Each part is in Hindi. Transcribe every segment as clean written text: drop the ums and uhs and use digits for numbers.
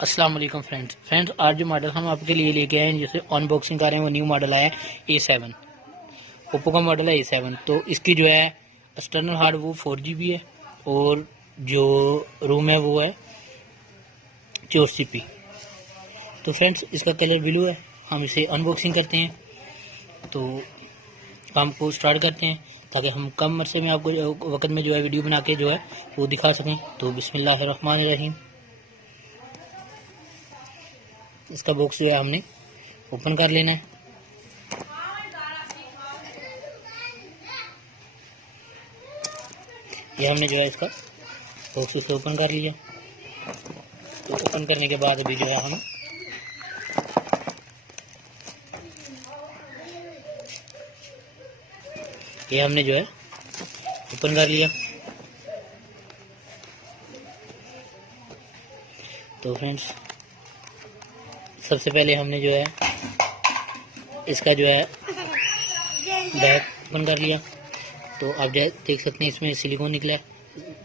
अस्सलाम वालेकुम फ्रेंड्स, आज जो मॉडल हम आपके लिए लेके आए हैं, जैसे अनबॉक्सिंग कर रहे हैं, वो न्यू मॉडल आया है A7। ओप्पो का मॉडल है A7। तो इसकी जो है एक्सटर्नल हार्ड वो 4GB है और जो रोम है वो है 64 तो फ्रेंड्स इसका कलर ब्लू है। हम इसे अनबॉक्सिंग करते हैं, तो काम को स्टार्ट करते हैं ताकि हम कम अरसे में आपको वक्त में जो है वीडियो बना के जो है वो दिखा सकें। तो बिस्मिल्लाहिर्रहमानिर्रहीम। इसका बॉक्स जो है हमने ओपन कर लेना है। ये हमने जो है इसका बॉक्स से ओपन कर लिया। तो ओपन करने के बाद अभी जो है हम ये हमने जो है ओपन कर लिया। तो फ्रेंड्स सबसे पहले हमने जो है इसका जो है बैक ओपन कर लिया। तो आप देख सकते हैं इसमें सिलिकॉन निकला है,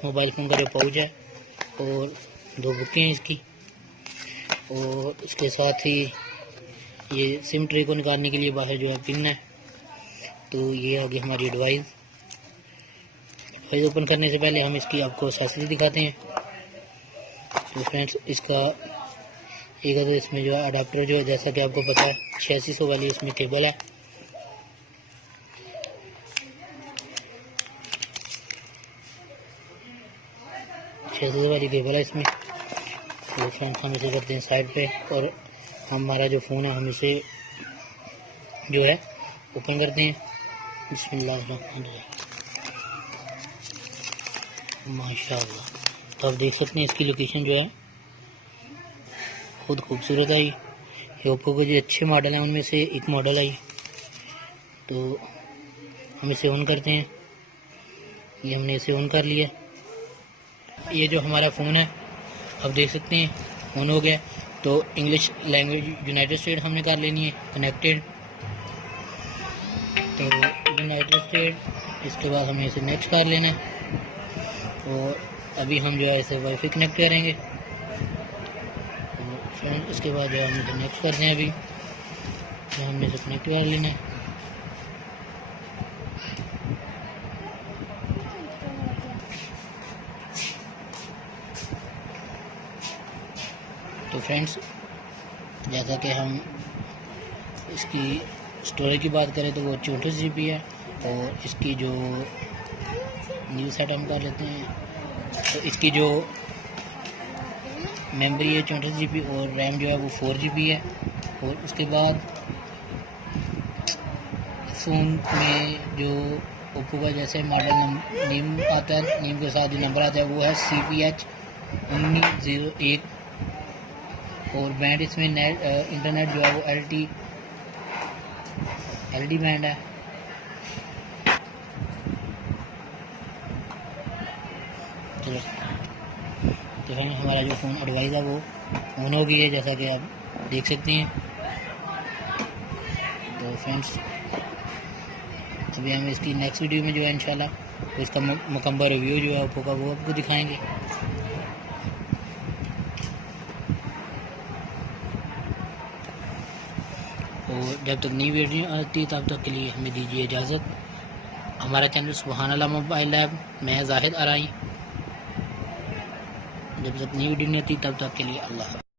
मोबाइल फ़ोन का जो पाउच है और 2 बुकें हैं इसकी, और इसके साथ ही ये सिम ट्रे को निकालने के लिए बाहर जो है पिन है। तो ये आ गई हमारी डिवाइस ओपन करने से पहले हम इसकी आपको एक्सेसरी दिखाते हैं। तो फ्रेंड्स इसका एक अगर इसमें जो है अडाप्टर जो है, जैसा कि आपको पता है 8600 वाली इसमें केबल है। वाली केबल है इसमें। तो फ्रेंड्स हम इसे करते हैं साइड पे, और हमारा जो फ़ोन है हम इसे जो है ओपन करते हैं। बिस्मिल्लाहिर्रहमानिर्रहीम। माशाअल्लाह। तो आप देख सकते हैं इसकी लोकेशन जो है बहुत खूबसूरत है। ये ओप्पो के जो अच्छे मॉडल हैं उनमें से एक मॉडल है। तो हम इसे ऑन करते हैं। ये हमने इसे ऑन कर लिया। ये जो हमारा फ़ोन है आप देख सकते हैं ऑन हो गया। तो इंग्लिश लैंग्वेज यूनाइटेड स्टेट हमने कर लेनी है कनेक्टेड। तो यूनाइटेड स्टेट, इसके बाद हमें इसे नेक्स्ट कर लेना है। और अभी हम जो है इसे वाईफाई कनेक्ट करेंगे। फ्रेंड इसके बाद जो है हम इसे नेक्स्ट करते हैं। अभी तो हमने इसे कनेक्ट कर लेना है। तो फ्रेंड्स जैसा कि हम इसकी स्टोरेज की बात करें तो वो 34 GB है, और इसकी जो न्यू सेट हम कर लेते हैं। तो इसकी जो मेमोरी है 34 GB और रैम जो है वो 4 GB है। और उसके बाद फ़ोन में जो ओप्पो का जैसे मॉडल नेम आता है, नेम के साथ जो नंबर आता है वो है CPH 1901, और बैंड इसमें इंटरनेट जो है वो LD बैंड है। चलो तो फ्रेंड हमारा जो फ़ोन एडवाइस है वो ऑन हो गई है, जैसा कि आप देख सकते हैं। तो फ्रेंड्स अभी हम इसकी नेक्स्ट वीडियो में जो है इंशाल्लाह तो इसका मुकम्मल रिव्यू जो है ओप्पो का वो आपको दिखाएंगे। और जब तक नई वीडियो आती है तब तक के लिए हमें दीजिए इजाज़त। हमारा चैनल सुभान अल्लाह मोबाइल लैब, मैं जाहिद आराई। जब तक नई वीडियो नहीं आती तब तक के लिए अल्लाह।